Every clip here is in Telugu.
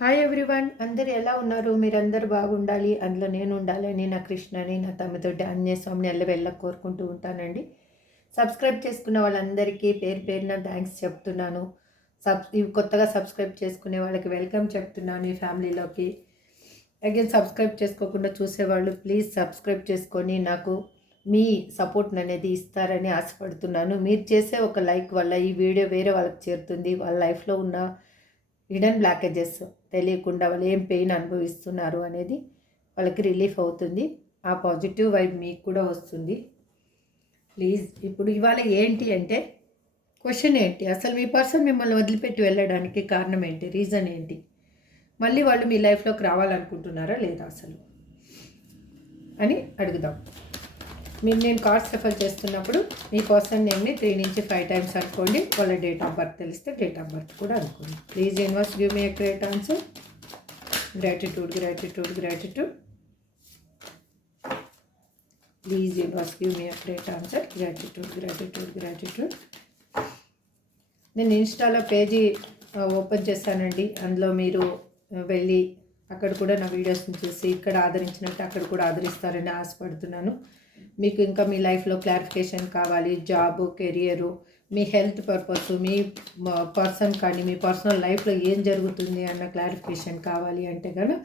హాయ్ ఎవ్రీవన్, అందరు ఎలా ఉన్నారు? మీరందరూ బాగుండాలి, అందులో నేను ఉండాలని నా కృష్ణని నా తమ్మితోటి ఆంజనేయ స్వామిని ఎల్లవెళ్ళ కోరుకుంటూ ఉంటానండి. సబ్స్క్రైబ్ చేసుకున్న వాళ్ళందరికీ పేరు పేరున థ్యాంక్స్ చెప్తున్నాను. ఇవి కొత్తగా సబ్స్క్రైబ్ చేసుకునే వాళ్ళకి వెల్కమ్ చెప్తున్నాను ఈ ఫ్యామిలీలోకి. అగైన్ సబ్స్క్రైబ్ చేసుకోకుండా చూసేవాళ్ళు ప్లీజ్ సబ్స్క్రైబ్ చేసుకొని నాకు మీ సపోర్ట్ అనేది ఇస్తారని ఆశపడుతున్నాను. మీరు చేసే ఒక లైక్ వల్ల ఈ వీడియో వేరే వాళ్ళకి చేరుతుంది. వాళ్ళ లైఫ్లో ఉన్న హిడెన్ బ్లాకేజెస్ తెలియకుండా వాళ్ళు ఏం పెయిన్ అనుభవిస్తున్నారు అనేది వాళ్ళకి రిలీఫ్ అవుతుంది. ఆ పాజిటివ్ వైబ్ మీకు కూడా వస్తుంది. ప్లీజ్ ఇప్పుడు ఇవాళ ఏంటి అంటే క్వశ్చన్ ఏంటి, అసలు మీ పర్సన్ మిమ్మల్ని వదిలిపెట్టి వెళ్ళడానికి కారణం ఏంటి, రీజన్ ఏంటి, మళ్ళీ వాళ్ళు మీ లైఫ్లోకి రావాలనుకుంటున్నారా లేదా అసలు అని అడుగుదాం. నేను కార్డ్స్ రెఫర్ చేస్తున్నప్పుడు మీ పర్సన్ నేమ్ని 3 నుంచి 5 టైమ్స్ అనుకోండి. వాళ్ళ డేట్ ఆఫ్ బర్త్ తెలిస్తే డేట్ ఆఫ్ బర్త్ కూడా అనుకోండి. Please universe give me a great answer. Gratitude gratitude gratitude. Please universe give me a great answer. Gratitude gratitude gratitude. నేను ఇన్స్టాలో పేజీ ఓపెన్ చేశానండి. అందులో మీరు వెళ్ళి అక్కడ కూడా నా వీడియోస్ని చూసి ఇక్కడ ఆదరించినట్టు అక్కడ కూడా ఆదరిస్తారని ఆశపడుతున్నాను. మీకు ఇంకా మీ లైఫ్లో క్లారిఫికేషన్ కావాలి, జాబ్, కెరియరు, మీ హెల్త్ పర్పస్, మీ పర్సన్ కానీ మీ పర్సనల్ లైఫ్లో ఏం జరుగుతుంది అన్న క్లారిఫికేషన్ కావాలి అంటే కనుక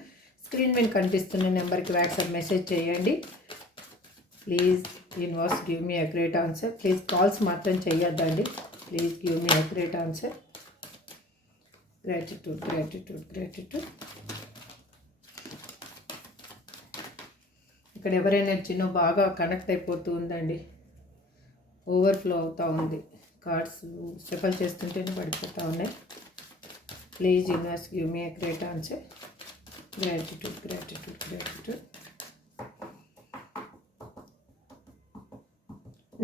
స్క్రీన్ మీద కనిపిస్తున్న నెంబర్కి వాట్సాప్ మెసేజ్ చేయండి. Please universe give me a great answer. Please calls మాత్రం చేయొద్దండి. Please give me a great answer. Gratitude gratitude gratitude. ఇక్కడ ఎవరి ఎనర్జీనో బాగా కనెక్ట్ అయిపోతూ ఉందండి, ఓవర్ఫ్లో అవుతూ ఉంది. కార్డ్స్ షఫల్ చేస్తుంటేనే పడిపోతూ ఉన్నాయి. Please universe give me a great answer. Gratitude gratitude gratitude.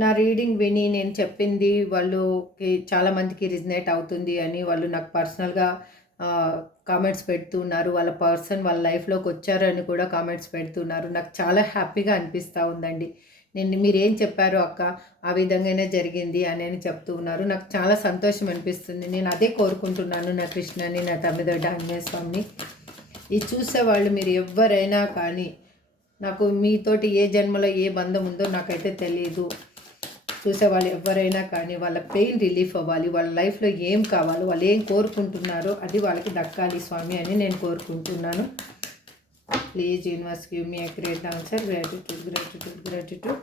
నా రీడింగ్ విని నేను చెప్పింది వాళ్ళకి చాలామందికి రిజనేట్ అవుతుంది అని వాళ్ళు నాకు పర్సనల్గా కామెంట్స్ పెడుతున్నారు. వాళ్ళ పర్సన్ వాళ్ళ లైఫ్లోకి వచ్చారని కూడా కామెంట్స్ పెడుతున్నారు. నాకు చాలా హ్యాపీగా అనిపిస్తూ ఉందండి. మీరు ఏం చెప్పారో అక్క ఆ విధంగానే జరిగింది అని చెప్తూ ఉన్నారు. నాకు చాలా సంతోషం అనిపిస్తుంది. నేను అదే కోరుకుంటున్నాను నా కృష్ణని నా తమ్మిదొడ్డ ఆంజనేయ స్వామిని. ఇది చూసేవాళ్ళు మీరు ఎవరైనా కానీ, నాకు మీతోటి ఏ జన్మలో ఏ బంధం ఉందో నాకైతే తెలియదు. చూసేవాళ్ళు ఎవరైనా కానీ వాళ్ళ పెయిన్ రిలీఫ్ అవ్వాలి, వాళ్ళ లైఫ్లో ఏం కావాలో వాళ్ళు ఏం కోరుకుంటున్నారో అది వాళ్ళకి దక్కాలి స్వామి అని నేను కోరుకుంటున్నాను. Please universe give me a great answer. Gratitude gratitude gratitude.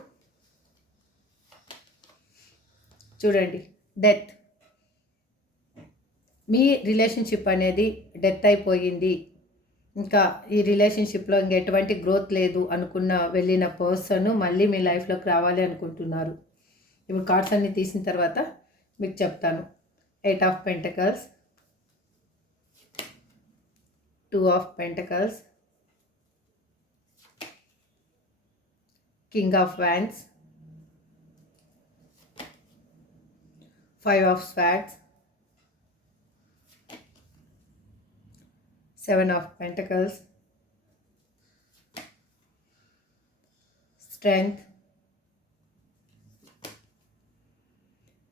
చూడండి, డెత్. మీ రిలేషన్షిప్ అనేది డెత్ అయిపోయింది, ఇంకా ఈ రిలేషన్షిప్లో ఇంక ఎటువంటి గ్రోత్ లేదు అనుకున్న వెళ్ళిన పర్సన్ మళ్ళీ మీ లైఫ్లోకి రావాలి అనుకుంటున్నారు. ఇప్పుడు కార్డ్స్ అన్ని తీసిన తర్వాత మీకు చెప్తాను. 8 of pentacles, 2 of pentacles, king of wands, 5 of swords, 7 of pentacles, strength,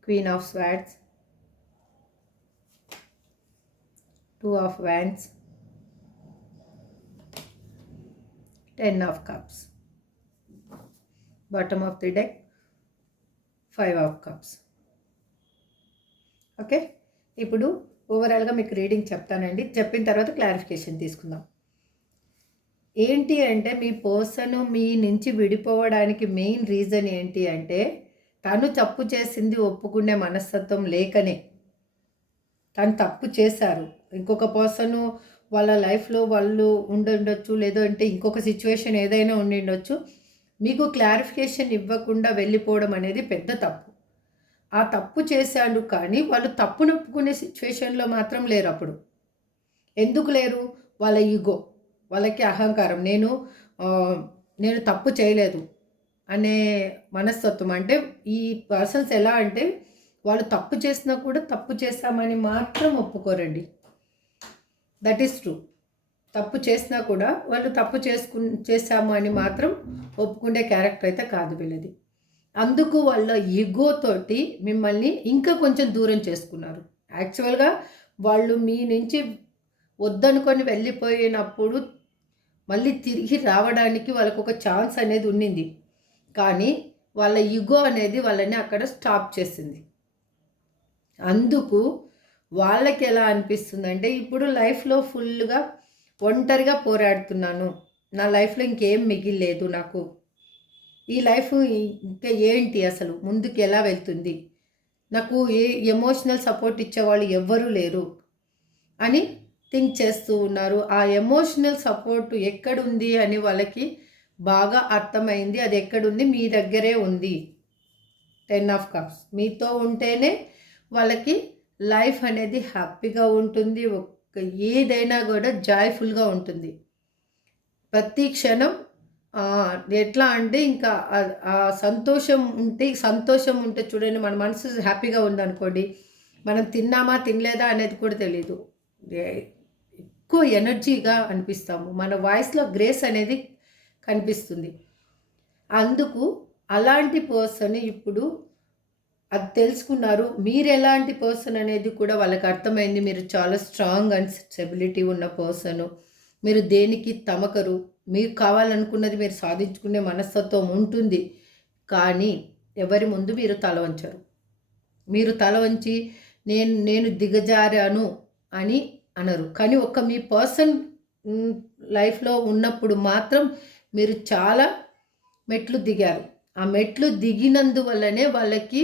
Queen of Swords, 2 of Wands, 10 of Cups. Bottom of the deck, 5 of Cups. Okay, ఇప్పుడు ఓవరాల్గా మీకు రీడింగ్ చెప్తానండి. చెప్పిన తర్వాత క్లారిఫికేషన్ తీసుకుందాం. ఏంటి అంటే మీ పర్సన్ మీ నుంచి విడిపోవడానికి మెయిన్ రీజన్ ఏంటి అంటే తను తప్పు చేసింది ఒప్పుకునే మనస్తత్వం లేకనే. తను తప్పు చేశారు, ఇంకొక పర్సను వాళ్ళ లైఫ్లో వాళ్ళు ఉండొచ్చు, లేదంటే ఇంకొక సిచ్యువేషన్ ఏదైనా ఉండిండొచ్చు. మీకు క్లారిఫికేషన్ ఇవ్వకుండా వెళ్ళిపోవడం అనేది పెద్ద తప్పు. ఆ తప్పు చేశాడు కానీ వాళ్ళు తప్పును ఒప్పుకునే సిచ్యువేషన్లో మాత్రం లేరు. అప్పుడు ఎందుకు లేరు? వాళ్ళ ఈగో, వాళ్ళకి అహంకారం, నేను తప్పు చేయలేదు అనే మనస్తత్వం. అంటే ఈ పర్సన్స్ ఎలా అంటే వాళ్ళు తప్పు చేసినా కూడా తప్పు చేస్తామని మాత్రం ఒప్పుకోరండి. That is true. తప్పు చేసినా కూడా వాళ్ళు తప్పు చేస్తాము అని మాత్రం ఒప్పుకునే క్యారెక్టర్ అయితే కాదు వీళ్ళది. అందుకు వాళ్ళ ఈగోతోటి మిమ్మల్ని ఇంకా కొంచెం దూరం చేసుకున్నారు. యాక్చువల్గా వాళ్ళు మీ నుంచి వద్దనుకొని వెళ్ళిపోయినప్పుడు మళ్ళీ తిరిగి రావడానికి వాళ్ళకు ఒక ఛాన్స్ అనేది ఉండింది. కానీ వాళ్ళ ఈగో అనేది వాళ్ళని అక్కడ స్టాప్ చేసింది. అందుకు వాళ్ళకి ఎలా అనిపిస్తుందంటే ఇప్పుడు లైఫ్లో ఫుల్గా ఒంటరిగా పోరాడుతున్నాను, నా లైఫ్లో ఇంకేం మిగిలేదు, నాకు ఈ లైఫ్ ఇంకా ఏంటి, అసలు ముందుకు ఎలా వెళ్తుంది, నాకు ఏ ఎమోషనల్ సపోర్ట్ ఇచ్చేవాళ్ళు ఎవ్వరూ లేరు అని థింక్ చేస్తూ ఉన్నారు. ఆ ఎమోషనల్ సపోర్ట్ ఎక్కడుంది అని వాళ్ళకి బాగా అర్థమైంది. అది ఎక్కడుంది, మీ దగ్గరే ఉంది. 10 ఆఫ్ కప్స్ మీతో ఉంటేనే వాళ్ళకి లైఫ్ అనేది హ్యాపీగా ఉంటుంది, ఏదైనా కూడా జాయ్ఫుల్గా ఉంటుంది. ప్రతి క్షణం ఎట్లా అంటే ఇంకా సంతోషం ఉంటే చూడండి, మన మనసు హ్యాపీగా ఉందనుకోండి, మనం తిన్నామా తినలేదా అనేది కూడా తెలీదు, ఎక్కువ ఎనర్జీగా అనిపిస్తాము, మన వాయిస్లో గ్రేస్ అనేది కనిపిస్తుంది. అందుకు అలాంటి పర్సన్ ఇప్పుడు అది తెలుసుకున్నారు. మీరు ఎలాంటి పర్సన్ అనేది కూడా వాళ్ళకి అర్థమైంది. మీరు చాలా స్ట్రాంగ్ అండ్ స్టెబిలిటీ ఉన్న పర్సను. మీరు దేనికి తమకరు, మీకు కావాలనుకున్నది మీరు సాధించుకునే మనస్తత్వం ఉంటుంది. కానీ ఎవరి ముందు మీరు తల వంచరు. మీరు తల వంచి నేను దిగజారాను అని అనరు. కానీ మీ పర్సన్ లైఫ్లో ఉన్నప్పుడు మాత్రం మీరు చాలా మెట్లు దిగారు. ఆ మెట్లు దిగినందువల్లనే వాళ్ళకి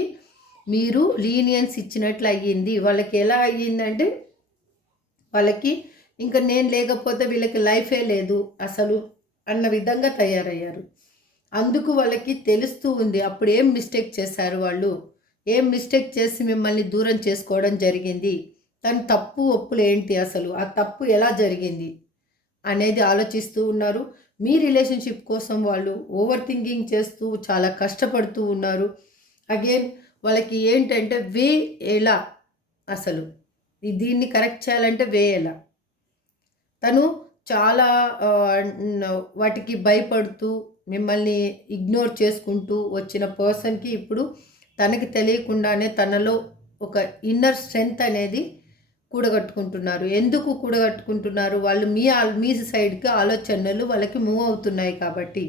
మీరు లీనియన్స్ ఇచ్చినట్లు అయ్యింది. వాళ్ళకి ఎలా అయ్యిందంటే, వాళ్ళకి ఇంకా నేను లేకపోతే వీళ్ళకి లైఫే లేదు అసలు అన్న విధంగా తయారయ్యారు. అందుకు వాళ్ళకి తెలుస్తూ ఉంది అప్పుడు ఏం మిస్టేక్ చేశారు, వాళ్ళు ఏం మిస్టేక్ చేసి మిమ్మల్ని దూరం చేసుకోవడం జరిగింది, తన తప్పు ఒప్పులు ఏంటి, అసలు ఆ తప్పు ఎలా జరిగింది అనేది ఆలోచిస్తూ ఉన్నారు. మీ రిలేషన్షిప్ కోసం వాళ్ళు ఓవర్ థింకింగ్ చేస్తూ చాలా కష్టపడుతూ ఉన్నారు. అగైన్ వాళ్ళకి ఏంటంటే వే ఎలా, అసలు దీన్ని కరెక్ట్ చేయాలంటే వే ఎలా, తను చాలా వాటికి భయపడుతూ మిమ్మల్ని ఇగ్నోర్ చేసుకుంటూ వచ్చిన పర్సన్కి ఇప్పుడు తనకి తెలియకుండానే తనలో ఒక ఇన్నర్ స్ట్రెంగ్త్ అనేది కూడగట్టుకుంటున్నారు. ఎందుకు కూడగట్టుకుంటున్నారు, వాళ్ళు మీ సైడ్కి ఆలోచనలు వాళ్ళకి మూవ్ అవుతున్నాయి కాబట్టి.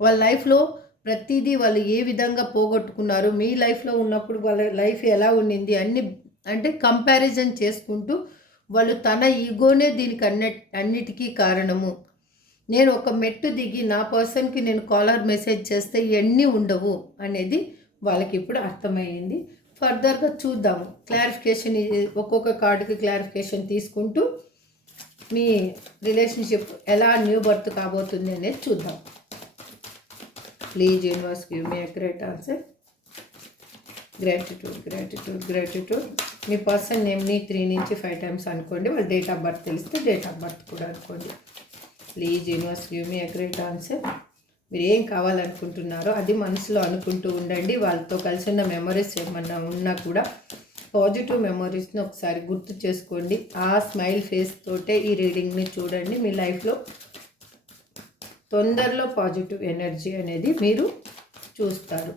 వాళ్ళ లైఫ్లో ప్రతిదీ వాళ్ళు ఏ విధంగా పోగొట్టుకున్నారు, మీ లైఫ్లో ఉన్నప్పుడు వాళ్ళ లైఫ్ ఎలా ఉండింది అన్ని అంటే కంపారిజన్ చేసుకుంటూ వాళ్ళు తన ఈగోనే దీనికి అన్నిటికీ కారణము, నేను ఒక మెట్టు దిగి నా పర్సన్కి నేను కాలర్ మెసేజ్ చేస్తే ఇవన్నీ ఉండవు అనేది వాళ్ళకి ఇప్పుడు అర్థమైంది. ఫర్దర్గా చూద్దాము, క్లారిఫికేషన్ ఒక్కొక్క కార్డుకి క్లారిఫికేషన్ తీసుకుంటూ మీ రిలేషన్షిప్ ఎలా న్యూ బర్త్ కాబోతుంది అనేది చూద్దాం. Please universe give me a great answer. Gratitude. మీ పర్సన్ నేమ్ని 3 నుంచి 5 టైమ్స్ అనుకోండి. వాళ్ళ డేట్ ఆఫ్ బర్త్ తెలిస్తే డేట్ ఆఫ్ బర్త్ కూడా అనుకోండి. Please universe give me a great answer. మీరు ఏం కావాలనుకుంటున్నారో అది మనసులో అనుకుంటూ ఉండండి. వాళ్ళతో కలిసి ఉన్న మెమరీస్ ఏమన్నా ఉన్నా కూడా పాజిటివ్ మెమరీస్ని ఒకసారి గుర్తు చేసుకోండి. ఆ స్మైల్ ఫేస్ తోటే ఈ రీడింగ్ని చూడండి. మీ లైఫ్లో తొందరలో పాజిటివ్ ఎనర్జీ అనేది మీరు చూస్తారు.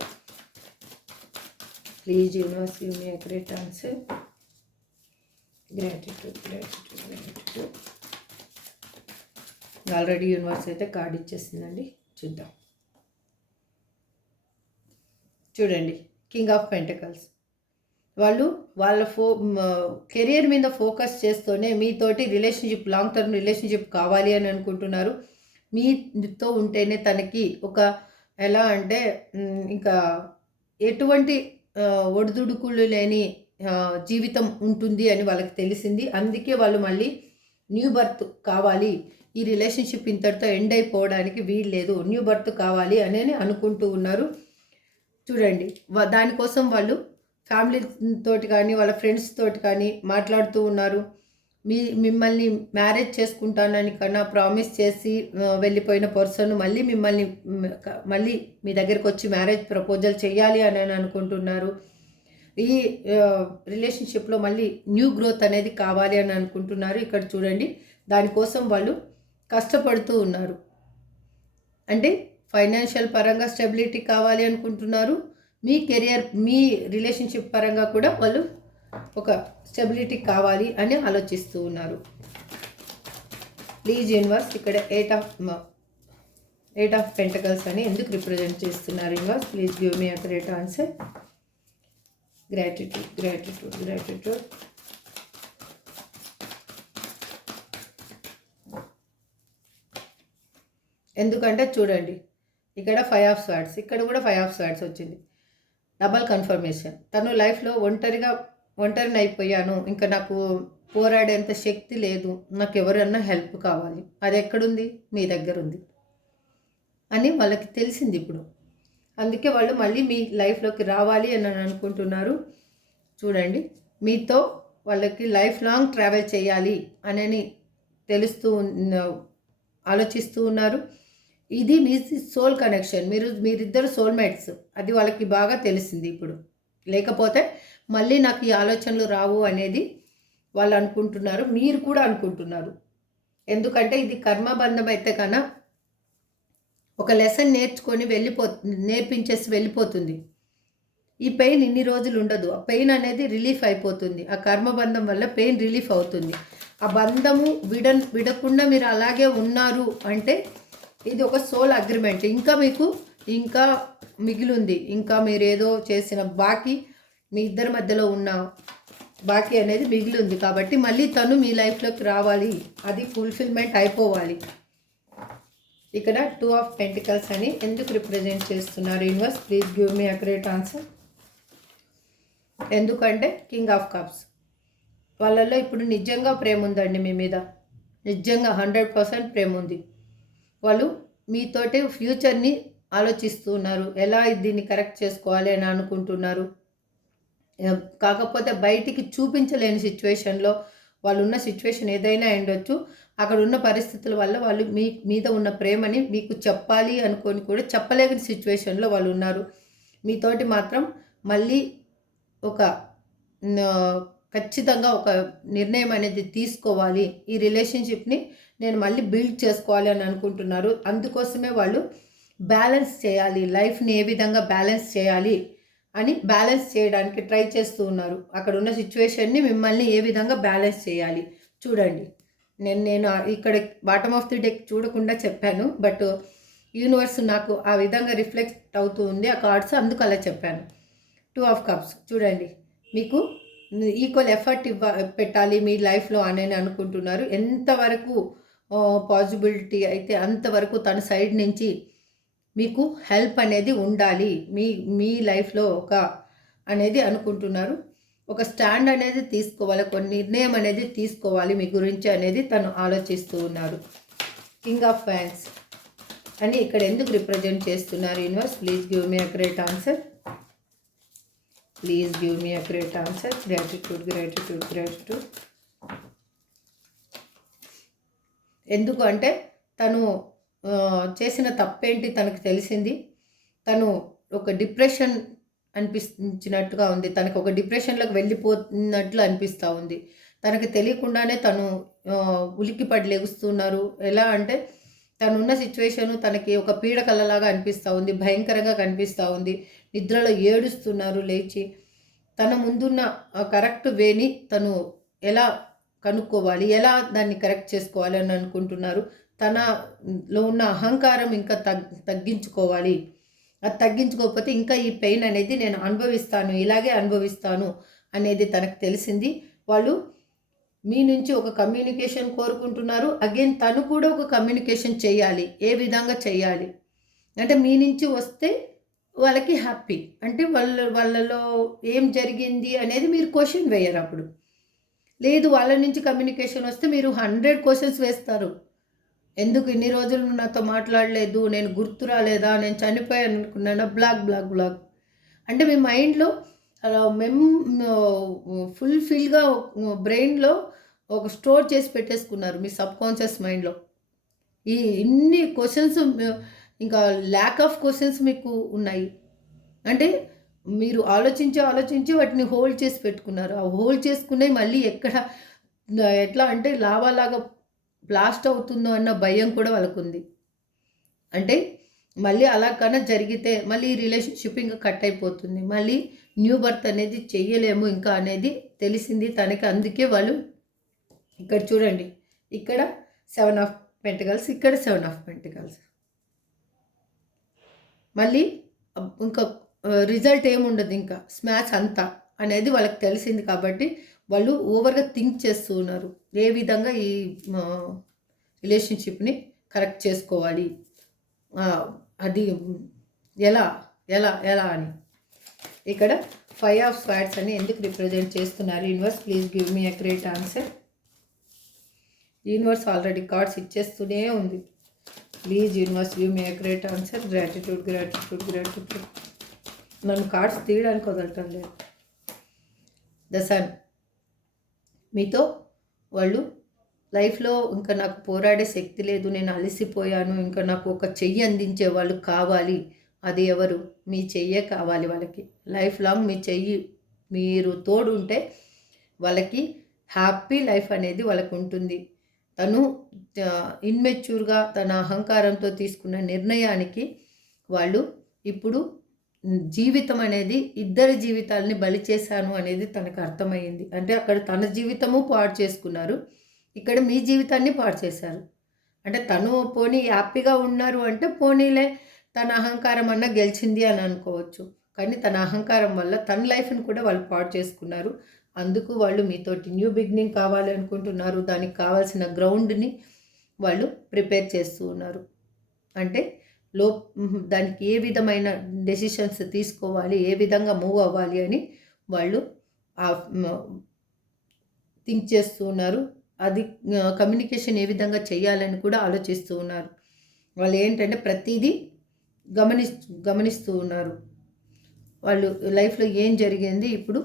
Please universe give me a great answer. Gratitude. Already universe అయితే కార్డ్ ఇచ్చేసిందండి, చూద్దాం. చూడండి, కింగ్ ఆఫ్ పెంటకల్స్. వాళ్ళు వాళ్ళ కెరియర్ మీద ఫోకస్ చేస్తూనే మీతోటి రిలేషన్షిప్, లాంగ్ టర్మ్ రిలేషన్షిప్ కావాలి అని అనుకుంటున్నారు. మీతో ఉంటేనే తనకి ఒక ఎలా అంటే ఇంకా ఎటువంటి ఒడిదుడుకులు లేని జీవితం ఉంటుంది అని వాళ్ళకి తెలిసింది. అందుకే వాళ్ళు మళ్ళీ న్యూ బర్త్ కావాలి, ఈ రిలేషన్షిప్ ఇంతటితో ఎండ్ అయిపోవడానికి వీలు లేదు, న్యూ బర్త్ కావాలి అని అనుకుంటూ ఉన్నారు. చూడండి, దానికోసం వాళ్ళు ఫ్యామిలీ తోటి కానీ వాళ్ళ ఫ్రెండ్స్ తోటి కానీ మాట్లాడుతూ ఉన్నారు. మిమ్మల్ని మ్యారేజ్ చేసుకుంటానని కన్నా ప్రామిస్ చేసి వెళ్ళిపోయిన పర్సన్ మళ్ళీ మీ దగ్గరికి వచ్చి మ్యారేజ్ ప్రపోజల్ చేయాలి అని అనుకుంటున్నారు. ఈ రిలేషన్షిప్లో మళ్ళీ న్యూ గ్రోత్ అనేది కావాలి అని అనుకుంటున్నారు. ఇక్కడ చూడండి, దానికోసం వాళ్ళు కష్టపడుతూ ఉన్నారు. అంటే ఫైనాన్షియల్ పరంగా స్టెబిలిటీ కావాలి అనుకుంటున్నారు. మీ కెరియర్, మీ రిలేషన్షిప్ పరంగా కూడా వాళ్ళు ఒక స్టెబిలిటీ కావాలి అని ఆలోచిస్తూ ఉన్నారు. ప్లీజ్ యూనివర్స్ ఇక్కడ ఎయిట్ ఆఫ్ పెంటకల్స్ అని ఎందుకు రిప్రజెంట్ చేస్తున్నారు universe? Please give me accurate answer. Gratitude gratitude gratitude. ఎందుకంటే చూడండి ఇక్కడ 5 ఆఫ్ స్వార్డ్స్, ఇక్కడ కూడా 5 ఆఫ్ స్వార్డ్స్ వచ్చింది. Double confirmation. తను లైఫ్లో ఒంటరిని అయిపోయాను, ఇంకా నాకు పోరాడేంత శక్తి లేదు, నాకు ఎవరన్నా హెల్ప్ కావాలి. అది ఎక్కడుంది? మీ దగ్గర ఉంది అని వాళ్ళకి తెలిసింది ఇప్పుడు. అందుకే వాళ్ళు మళ్ళీ మీ లైఫ్లోకి రావాలి అని అనుకుంటున్నారు. చూడండి మీతో వాళ్ళకి లైఫ్ లాంగ్ ట్రావెల్ చేయాలి అని ఆలోచిస్తూ ఉన్నారు. ఇది మీ సోల్ కనెక్షన్, మీరిద్దరు సోల్మేట్స్. అది వాళ్ళకి బాగా తెలిసింది ఇప్పుడు. లేకపోతే మళ్ళీ నాకు ఈ ఆలోచనలు రావు అనేది వాళ్ళు అనుకుంటున్నారు, మీరు కూడా అనుకుంటున్నారు. ఎందుకంటే ఇది కర్మబంధం అయితే కన్నా ఒక లెసన్ నేర్చుకొని నేర్పించేసి వెళ్ళిపోతుంది. ఈ పెయిన్ ఇన్ని రోజులు ఉండదు. ఆ పెయిన్ అనేది రిలీఫ్ అయిపోతుంది. ఆ కర్మబంధం వల్ల పెయిన్ రిలీఫ్ అవుతుంది. ఆ బంధము విడకుండా మీరు అలాగే ఉన్నారు అంటే ఇది ఒక సోల్ అగ్రిమెంట్. ఇంకా మిగిలింది. ఇంకా మీరు ఏదో చేసిన బాకీ, మీ ఇద్దరి మధ్యలో ఉన్న బాకీ అనేది మిగిలింది. కాబట్టి మళ్ళీ తను మీ లైఫ్లోకి రావాలి, అది ఫుల్ఫిల్మెంట్ అయిపోవాలి. ఇక్కడ 2 ఆఫ్ పెంటికల్స్ అని ఎందుకు రిప్రజెంట్ చేస్తున్నారు universe? Please give me accurate answer. ఎందుకంటే కింగ్ ఆఫ్ కప్స్. వాళ్ళల్లో ఇప్పుడు నిజంగా ప్రేమ ఉందండి మీ మీద. నిజంగా 100% ప్రేమ ఉంది. వాళ్ళు మీతోటి ఫ్యూచర్ని ఆలోచిస్తూ ఉన్నారు. ఎలా దీన్ని కరెక్ట్ చేసుకోవాలి అని అనుకుంటున్నారు. కాకపోతే బయటికి చూపించలేని సిచ్యువేషన్లో వాళ్ళు ఉన్న సిచ్యువేషన్ ఏదైనా ఉండొచ్చు. అక్కడ ఉన్న పరిస్థితుల వల్ల వాళ్ళు మీ మీద ఉన్న ప్రేమని మీకు చెప్పాలి అనుకొని కూడా చెప్పలేని సిచ్యువేషన్లో వాళ్ళు ఉన్నారు. మీతోటి మాత్రం మళ్ళీ ఖచ్చితంగా ఒక నిర్ణయం అనేది తీసుకోవాలి. ఈ రిలేషన్షిప్ని నేను మళ్ళీ బిల్డ్ చేసుకోవాలి అని అనుకుంటున్నారు. అందుకోసమే వాళ్ళు బ్యాలెన్స్ చేయాలి, లైఫ్ని ఏ విధంగా బ్యాలెన్స్ చేయాలి అని బ్యాలెన్స్ చేయడానికి ట్రై చేస్తూ ఉన్నారు. అక్కడ ఉన్న సిచ్యువేషన్ని మిమ్మల్ని ఏ విధంగా బ్యాలెన్స్ చేయాలి చూడండి. నేను ఇక్కడ బాటమ్ ఆఫ్ ది డెక్ చూడకుండా చెప్పాను, బట్ యూనివర్స్ నాకు ఆ విధంగా రిఫ్లెక్ట్ అవుతూ ఉంది ఆ కార్డ్స్, అందుకు అలా చెప్పాను. 2 ఆఫ్ కప్స్ చూడండి, మీకు ఈక్వల్ ఎఫర్ట్ పెట్టాలి మీ లైఫ్లో అని అనుకుంటున్నారు. ఎంతవరకు పాసిబిలిటీ అయితే అంతవరకు తన సైడ్ నుంచి మీకు హెల్ప్ అనేది ఉండాలి మీ లైఫ్లో అనేది అనుకుంటున్నారు. ఒక స్టాండ్ అనేది తీసుకోవాలి, ఒక నిర్ణయం అనేది తీసుకోవాలి మీ గురించి అనేది తను ఆలోచిస్తూ ఉన్నారు. కింగ్ ఆఫ్ ఫ్యాన్స్ అని ఇక్కడ ఎందుకు రిప్రజెంట్ చేస్తున్నారు universe? Please give me accurate answer. Please give me accurate answer. Gratitude gratitude gratitude. ఎందుకు అంటే తను చేసిన తప్పేంటి తనకు తెలిసింది. తను ఒక డిప్రెషన్ అనిపించినట్టుగా ఉంది. తనకు ఒక డిప్రెషన్లోకి వెళ్ళిపోతున్నట్లు అనిపిస్తూ ఉంది. తనకు తెలియకుండానే తను ఉలిక్కిపడి లెగుస్తున్నారు. ఎలా అంటే తనున్న సిచ్యువేషను తనకి ఒక పీడకలలాగా అనిపిస్తూ ఉంది, భయంకరంగా కనిపిస్తూ ఉంది. నిద్రలో ఏడుస్తున్నారు లేచి. తన ముందున్న కరెక్ట్ వేని తను ఎలా కనుక్కోవాలి, ఎలా దాన్ని కరెక్ట్ చేసుకోవాలి అని అనుకుంటున్నారు. తనలో ఉన్న అహంకారం ఇంకా తగ్గించుకోవాలి. అది తగ్గించుకోకపోతే ఇంకా ఈ పెయిన్ అనేది నేను అనుభవిస్తాను, ఇలాగే అనుభవిస్తాను అనేది తనకు తెలిసింది. వాళ్ళు మీ నుంచి ఒక కమ్యూనికేషన్ కోరుకుంటున్నారు. అగైన్ తను కూడా ఒక కమ్యూనికేషన్ చేయాలి. ఏ విధంగా చేయాలి అంటే మీ నుంచి వస్తే వాళ్ళకి హ్యాపీ, అంటే వాళ్ళలో ఏం జరిగింది అనేది మీరు క్వశ్చన్ వేయరు. అప్పుడు లేదు, వాళ్ళ నుంచి కమ్యూనికేషన్ వస్తే మీరు 100 క్వశ్చన్స్ వేస్తారు. ఎందుకు ఇన్ని రోజులు నాతో మాట్లాడలేదు, నేను గుర్తు రాలేదా, నేను చనిపోయాను అనుకున్నాను, బ్లాక్ అంటే మీ మైండ్లో ఫుల్ఫిల్గా బ్రెయిన్లో ఒక స్టోర్ చేసి పెట్టేసుకున్నారు మీ సబ్కాన్షియస్ మైండ్లో. ఇన్ని క్వశ్చన్స్, ఇంకా ల్యాక్ ఆఫ్ క్వశ్చన్స్ మీకు ఉన్నాయి. అంటే మీరు ఆలోచించి వాటిని హోల్డ్ చేసి పెట్టుకున్నారు. ఆ హోల్డ్ చేసుకునే మళ్ళీ ఎట్లా అంటే లావాలాగా బ్లాస్ట్ అవుతుందో అన్న భయం కూడా వాళ్ళకుంది. అంటే మళ్ళీ అలా కన్నా జరిగితే మళ్ళీ ఈ రిలేషన్షిప్ ఇంకా కట్ అయిపోతుంది, మళ్ళీ న్యూ బర్త్ అనేది చెయ్యలేము ఇంకా అనేది తెలిసింది తనకి. అందుకే వాళ్ళు ఇక్కడ చూడండి, ఇక్కడ 7 ఆఫ్ పెంటికల్స్, ఇక్కడ 7 ఆఫ్ పెంటికల్స్. మళ్ళీ ఇంకా రిజల్ట్ ఏముండదు, ఇంకా స్మాష్ అంతా అనేది వాళ్ళకి తెలిసింది కాబట్టి వాళ్ళు ఓవర్గా థింక్ చేస్తూ ఉన్నారు, ఏ విధంగా ఈ రిలేషన్షిప్ని కరెక్ట్ చేసుకోవాలి, అది ఎలా ఎలా ఎలా అని. ఇక్కడ 5 ఆఫ్ స్వార్డ్స్ అని ఎందుకు రిప్రజెంట్ చేస్తున్నారు universe? Please give me a great answer. Universe already cards ఇచ్చేస్తూనే ఉంది. Please universe give me a great answer. Gratitude gratitude gratitude. నన్ను కార్డ్స్ తీయడానికి వదలటం లేదు. ద సన్, మీతో వాళ్ళు లైఫ్లో ఇంకా నాకు పోరాడే శక్తి లేదు, నేను అలసిపోయాను, ఇంకా నాకు ఒక చెయ్యి అందించే వాళ్ళు కావాలి. అది ఎవరు? మీ చెయ్యే కావాలి వాళ్ళకి. లైఫ్ లాంగ్ మీ చెయ్యి మీరు తోడు ఉంటే వాళ్ళకి హ్యాపీ లైఫ్ అనేది వాళ్ళకు ఉంటుంది. తను ఇన్మెచ్యూర్గా తన అహంకారంతో తీసుకున్న నిర్ణయానికి వాళ్ళు ఇప్పుడు జీవితం అనేది ఇద్దరి జీవితాలని బలి చేశాను అనేది తనకు అర్థమైంది. అంటే అక్కడ తన జీవితము పాడు చేసుకున్నారు, ఇక్కడ మీ జీవితాన్ని పాడు చేశారు. అంటే తను పోనీ హ్యాపీగా ఉన్నారు అంటే పోనీలే తన అహంకారం అన్న గెలిచింది అని అనుకోవచ్చు, కానీ తన అహంకారం వల్ల తన లైఫ్ని కూడా వాళ్ళు పాడు చేసుకున్నారు. అందుకు వాళ్ళు మీతోటి న్యూ బిగినింగ్ కావాలి అనుకుంటున్నారు. దానికి కావాల్సిన గ్రౌండ్ని వాళ్ళు ప్రిపేర్ చేస్తూ ఉన్నారు. అంటే దానికి ఏ విధమైన డెసిషన్స్ తీసుకోవాలి, ఏ విధంగా మూవ్ అవ్వాలి అని వాళ్ళు థింక్ చేస్తూ ఉన్నారు. అది కమ్యూనికేషన్ ఏ విధంగా చేయాలని కూడా ఆలోచిస్తూ ఉన్నారు. వాళ్ళు ఏంటంటే ప్రతిదీ గమనిస్తూ ఉన్నారు. వాళ్ళు లైఫ్లో ఏం జరిగింది ఇప్పుడు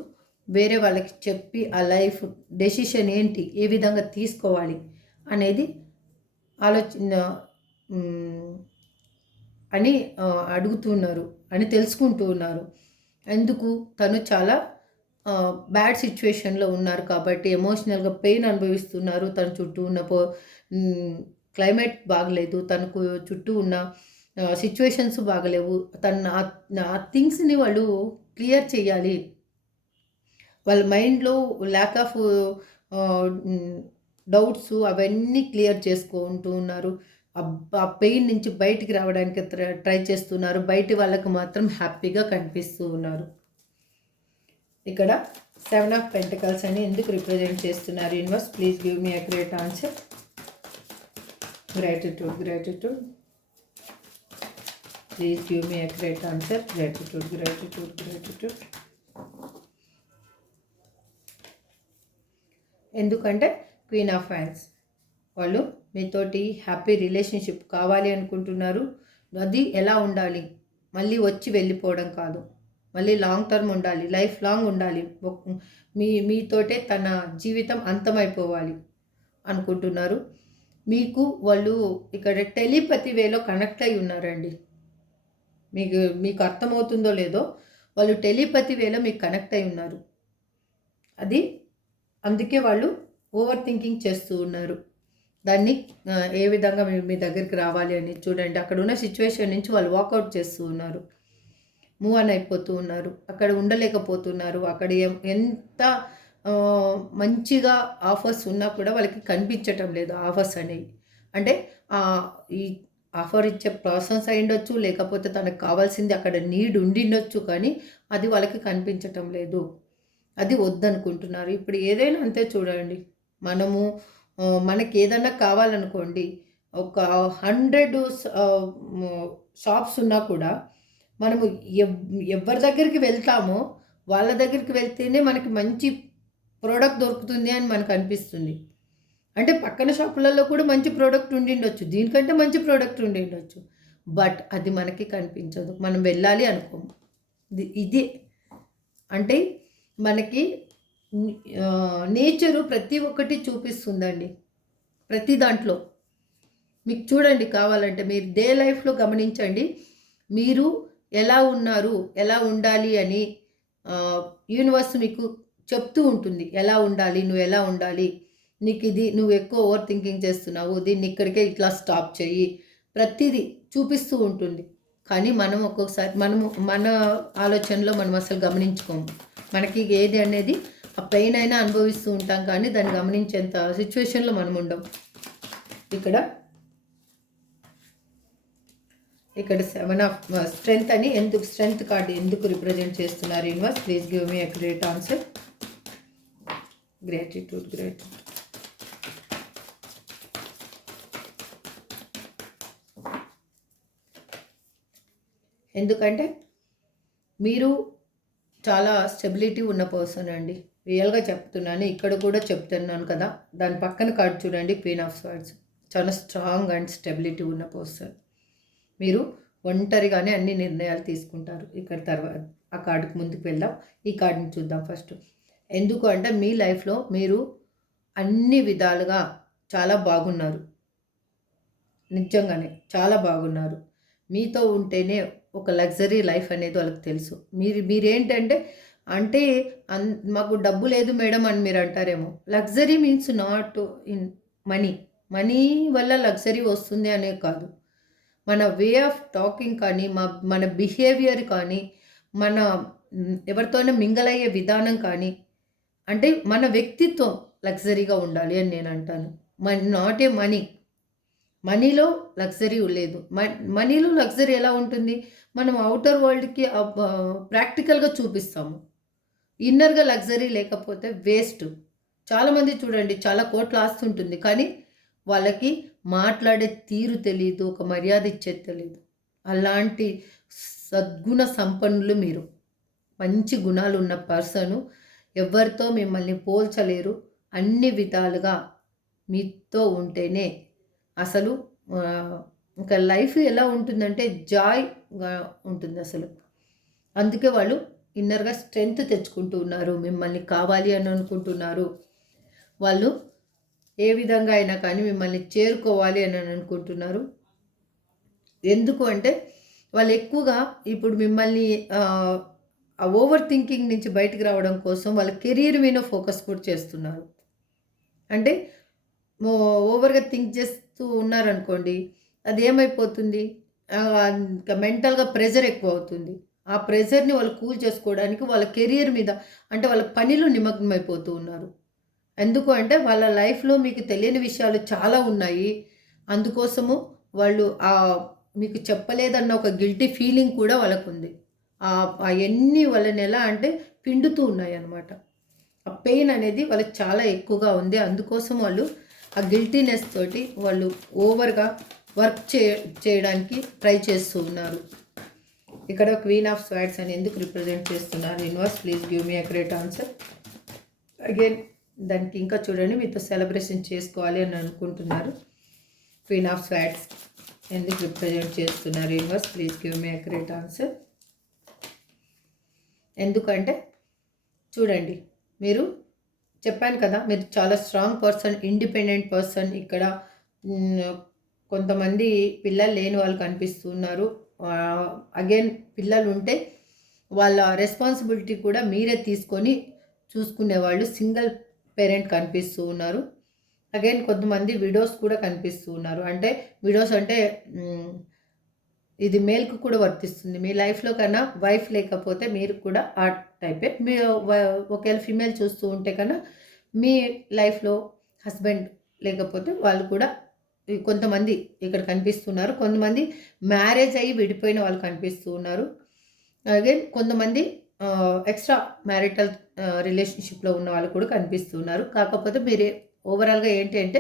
వేరే వాళ్ళకి చెప్పి ఆ లైఫ్ డెసిషన్ ఏంటి, ఏ విధంగా తీసుకోవాలి అనేది అని అడుగుతున్నారు, అని తెలుసుకుంటూ ఉన్నారు. ఎందుకు? తను చాలా బ్యాడ్ సిచ్యువేషన్లో ఉన్నారు కాబట్టి ఎమోషనల్గా పెయిన్ అనుభవిస్తున్నారు. తన చుట్టూ ఉన్న క్లైమేట్ బాగలేదు, తనకు చుట్టూ ఉన్న సిచ్యువేషన్స్ బాగలేవు. ఆ థింగ్స్ని వాళ్ళు క్లియర్ చేయాలి. వాళ్ళ మైండ్లో ల్యాక్ ఆఫ్ డౌట్స్ అవన్నీ క్లియర్ చేసుకుంటూ ఉన్నారు. ఆ పెయిన్ నుంచి బయటికి రావడానికి ట్రై చేస్తున్నారు. బయటి వాళ్ళకు మాత్రం హ్యాపీగా కనిపిస్తూ ఉన్నారు. ఇక్కడ 7 ఆఫ్ పెంటికల్స్ అని ఎందుకు రిప్రజెంట్ చేస్తున్నారు universe? Please give me a great answer. Gratitude gratitude. Please give me a great answer. Gratitude gratitude gratitude. ఎందుకంటే క్వీన్ ఆఫ్ హ్యాండ్స్, వాళ్ళు మీతోటి హ్యాపీ రిలేషన్షిప్ కావాలి అనుకుంటున్నారు. అది ఎలా ఉండాలి? మళ్ళీ వచ్చి వెళ్ళిపోవడం కాదు, మళ్ళీ లాంగ్ టర్మ్ ఉండాలి, లైఫ్ లాంగ్ ఉండాలి. మీతోటే తన జీవితం అంతమైపోవాలి అనుకుంటున్నారు. మీకు వాళ్ళు ఇక్కడ టెలిపతి వేలో కనెక్ట్ అయి ఉన్నారండి. మీకు అర్థమవుతుందో లేదో, వాళ్ళు టెలిపతి వేలో మీకు కనెక్ట్ అయి ఉన్నారు. అది అందుకే వాళ్ళు ఓవర్ థింకింగ్ చేస్తూ ఉన్నారు. దాన్ని ఏ విధంగా మీ దగ్గరికి రావాలి అని చూడండి. అక్కడ ఉన్న సిచ్యువేషన్ నుంచి వాళ్ళు వాకౌట్ చేస్తూ ఉన్నారు, మూవ్ ఆన్ అయిపోతూ ఉన్నారు. అక్కడ ఉండలేకపోతున్నారు. అక్కడ ఎంత మంచిగా ఆఫర్స్ ఉన్నా కూడా వాళ్ళకి కనిపించటం లేదు ఆఫర్స్ అనేవి. అంటే ఈ ఆఫర్ ఇచ్చే ప్రాసెస్ అయ్యుండొచ్చు, లేకపోతే తనకు కావాల్సింది అక్కడ నీడ్ ఉండిండొచ్చు, కానీ అది వాళ్ళకి కనిపించటం లేదు. అది వద్దనుకుంటున్నారు. ఇప్పుడు ఏదైనా అంతే చూడండి. మనకి ఏదైనా కావాలనుకోండి, ఒక 100 షాప్స్ ఉన్నా కూడా మనము ఎవరి దగ్గరికి వెళ్తామో వాళ్ళ దగ్గరికి వెళ్తేనే మనకి మంచి ప్రోడక్ట్ దొరుకుతుంది అని మనకు అనిపిస్తుంది. అంటే పక్కన షాపులలో కూడా మంచి ప్రోడక్ట్ ఉండిండొచ్చు, దీనికంటే మంచి ప్రోడక్ట్ ఉండిండొచ్చు, బట్ అది మనకి కనిపించదు. మనం వెళ్ళాలి అనుకోము. ఇది అంటే మనకి నేచరు ప్రతి ఒక్కటి చూపిస్తుందండి. ప్రతి దాంట్లో మీకు చూడండి, కావాలంటే మీరు డే లైఫ్లో గమనించండి, మీరు ఎలా ఉన్నారు, ఎలా ఉండాలి అని యూనివర్స్ మీకు చెప్తూ ఉంటుంది. ఎలా ఉండాలి, నువ్వు ఎలా ఉండాలి, నీకు ఇది నువ్వు ఎక్కువ ఓవర్ థింకింగ్ చేస్తున్నావు, దీన్ని ఇక్కడికే ఇట్లా స్టాప్ చెయ్యి, ప్రతిదీ చూపిస్తూ ఉంటుంది. కానీ మనం ఒక్కొక్కసారి మన ఆలోచనలో మనం అసలు గమనించుకోము. మనకి ఏది అనేది ఆ పెయిన్ అయినా అనుభవిస్తూ ఉంటాం, కానీ దాన్ని గమనించేంత సిచ్యువేషన్లో మనం ఉండం. ఇక్కడ ఇక్కడ 7 ఆఫ్ స్ట్రెంగ్త్ అని ఎందుకు స్ట్రెంగ్త్ కార్డ్ ఎందుకు రిప్రజెంట్ చేస్తున్నారు universe? Please give me a great answer. Gratitude. ఎందుకంటే మీరు చాలా స్టెబిలిటీ ఉన్న పర్సన్ అండి. రియల్గా చెప్తున్నాను, ఇక్కడ కూడా చెప్తున్నాను కదా. దాని పక్కన కార్డ్ చూడండి, క్వీన్ ఆఫ్ స్వార్డ్స్. చాలా స్ట్రాంగ్ అండ్ స్టెబిలిటీ ఉన్న పర్సన్. మీరు ఒంటరిగానే అన్ని నిర్ణయాలు తీసుకుంటారు. ఇక్కడ తర్వాత ఆ కార్డుకి ముందుకు వెళ్దాం. ఈ కార్డుని చూద్దాం ఫస్ట్. ఎందుకు అంటే మీ లైఫ్లో మీరు అన్ని విధాలుగా చాలా బాగున్నారు. నిజంగానే చాలా బాగున్నారు. మీతో ఉంటేనే ఒక లగ్జరీ లైఫ్ అనేది వాళ్ళకి తెలుసు. మీరేంటంటే అంటే మాకు డబ్బు లేదు మేడం అని మీరు అంటారేమో. Luxury means not in money వల్ల లగ్జరీ వస్తుంది అనే కాదు. మన వే ఆఫ్ టాకింగ్ కానీ మన బిహేవియర్ కానీ మన ఎవరితోనైనా మింగల్ అయ్యే విధానం కానీ అంటే మన వ్యక్తిత్వం లగ్జరీగా ఉండాలి అని నేను అంటాను. నాట్ ఏ మనీలో లగ్జరీ లేదు. మనీలో లగ్జరీ ఎలా ఉంటుంది? మనం అవుటర్ వరల్డ్కి ప్రాక్టికల్గా చూపిస్తాము. ఇన్నర్గా లగ్జరీ లేకపోతే వేస్ట్. చాలామంది చూడండి, చాలా కోట్ల ఆస్తి ఉంటుంది కానీ వాళ్ళకి మాట్లాడే తీరు తెలియదు, ఒక మర్యాద ఇచ్చేది తెలియదు. అలాంటి సద్గుణ సంపన్నులు మీరు. మంచి గుణాలు ఉన్న పర్సను. ఎవరితో మిమ్మల్ని పోల్చలేరు. అన్ని విధాలుగా మీతో ఉంటేనే అసలు ఇంకా లైఫ్ ఎలా ఉంటుందంటే జాయ్గా ఉంటుంది అసలు. అందుకే వాళ్ళు ఇన్నర్గా స్ట్రెంగ్త్ తెచ్చుకుంటూ ఉన్నారు. మిమ్మల్ని కావాలి అని అనుకుంటున్నారు. వాళ్ళు ఏ విధంగా అయినా కానీ మిమ్మల్ని చేరుకోవాలి అని అనుకుంటున్నారు. ఎందుకు అంటే వాళ్ళు ఎక్కువగా ఇప్పుడు మిమ్మల్ని ఆ ఓవర్ థింకింగ్ నుంచి బయటికి రావడం కోసం వాళ్ళ కెరీర్ మీద ఫోకస్ కూడా చేస్తున్నారు. అంటే ఓవర్గా థింక్ చేస్తూ ఉన్నారనుకోండి, అది ఏమైపోతుంది, ఇంకా మెంటల్గా ప్రెజర్ ఎక్కువ అవుతుంది. ఆ ప్రెజర్ని వాళ్ళు కూల్ చేసుకోవడానికి వాళ్ళ కెరీర్ మీద అంటే వాళ్ళ పనిలో నిమగ్నమైపోతూ ఉన్నారు. ఎందుకు అంటే వాళ్ళ లైఫ్లో మీకు తెలియని విషయాలు చాలా ఉన్నాయి. అందుకోసము వాళ్ళు మీకు చెప్పలేదన్న ఒక గిల్టీ ఫీలింగ్ కూడా వాళ్ళకు ఉంది. అవన్నీ వాళ్ళని ఎలా అంటే పిండుతూ ఉన్నాయి అన్నమాట. ఆ పెయిన్ అనేది వాళ్ళకి చాలా ఎక్కువగా ఉంది. అందుకోసం వాళ్ళు ఆ గిల్టీనెస్ తోటి వాళ్ళు ఓవర్గా వర్క్ చేయడానికి ట్రై చేస్తూ ఉన్నారు. ఇక్కడ క్వీన్ ఆఫ్ స్వార్డ్స్ అని ఎందుకు రిప్రజెంట్ చేస్తున్నారు universe? Please give me accurate answer. Again దానికి ఇంకా చూడండి, మీతో సెలబ్రేషన్ చేసుకోవాలి అని అనుకుంటున్నారు. క్వీన్ ఆఫ్ స్వార్డ్స్ ఎందుకు రిప్రజెంట్ చేస్తున్నారు universe? Please give me accurate answer. ఎందుకంటే చూడండి, మీరు చెప్పాను కదా, మీరు చాలా స్ట్రాంగ్ పర్సన్, ఇండిపెండెంట్ పర్సన్. ఇక్కడ కొంతమంది పిల్లలు లేని వాళ్ళు కనిపిస్తున్నారు. అగైన్ పిల్లలు ఉంటే వాళ్ళ రెస్పాన్సిబిలిటీ కూడా మీరే తీసుకొని చూసుకునేవాళ్ళు సింగిల్ పేరెంట్ కనిపిస్తూ ఉన్నారు. అగైన్ కొంతమంది విడోస్ కూడా కనిపిస్తూ ఉన్నారు. అంటే విడోస్ అంటే ఇది మేల్కు కూడా వర్తిస్తుంది. మీ లైఫ్లో కన్నా వైఫ్ లేకపోతే మీరు కూడా ఆ టైపే. మీరు ఒకవేళ ఫీమేల్ చూస్తూ ఉంటే కన్నా మీ లైఫ్లో హస్బెండ్ లేకపోతే వాళ్ళు కూడా కొంతమంది ఇక్కడ కనిపిస్తున్నారు. కొంతమంది మ్యారేజ్ అయ్యి విడిపోయిన వాళ్ళు కనిపిస్తూ ఉన్నారు. అగైన్ కొంతమంది ఎక్స్ట్రా మ్యారిటల్ రిలేషన్షిప్లో ఉన్న వాళ్ళు కూడా కనిపిస్తున్నారు. కాకపోతే మీరు ఓవరాల్గా ఏంటి అంటే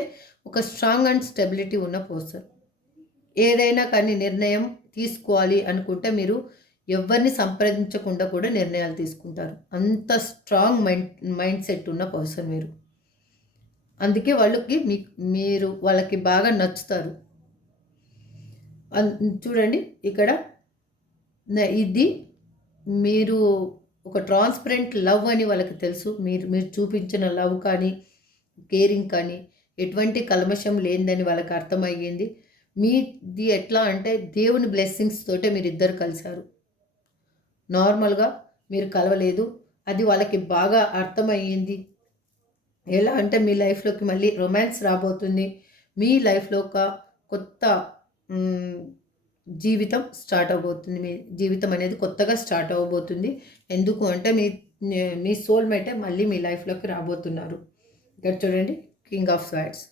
ఒక స్ట్రాంగ్ అండ్ స్టెబిలిటీ ఉన్న పర్సన్. ఏదైనా కానీ నిర్ణయం తీసుకోవాలి అనుకుంటే మీరు ఎవరిని సంప్రదించకుండా కూడా నిర్ణయాలు తీసుకుంటారు. అంత స్ట్రాంగ్ మైండ్ సెట్ ఉన్న పర్సన్ మీరు. అందుకే మీరు వాళ్ళకి బాగా నచ్చుతారు. చూడండి ఇక్కడ ఇది మీరు ఒక ట్రాన్స్పరెంట్ లవ్ అని వాళ్ళకి తెలుసు. మీరు చూపించిన లవ్ కానీ కేరింగ్ కానీ ఎటువంటి కల్మషం లేనిదని వాళ్ళకి అర్థమయ్యింది. మీది ఎట్లా అంటే దేవుని బ్లెస్సింగ్స్ తోటే మీరు ఇద్దరు కలిశారు. నార్మల్గా మీరు కలవలేదు. అది వాళ్ళకి బాగా అర్థమయ్యింది. ఎలా అంటే మీ లైఫ్లోకి మళ్ళీ రొమాన్స్ రాబోతుంది. మీ లైఫ్లో ఒక కొత్త జీవితం స్టార్ట్ అవబోతుంది. మీ జీవితం అనేది కొత్తగా స్టార్ట్ అవ్వబోతుంది. ఎందుకు అంటే మీ సోల్మేటే మళ్ళీ మీ లైఫ్లోకి రాబోతున్నారు. ఇక్కడ చూడండి, కింగ్ ఆఫ్ స్వార్డ్స్.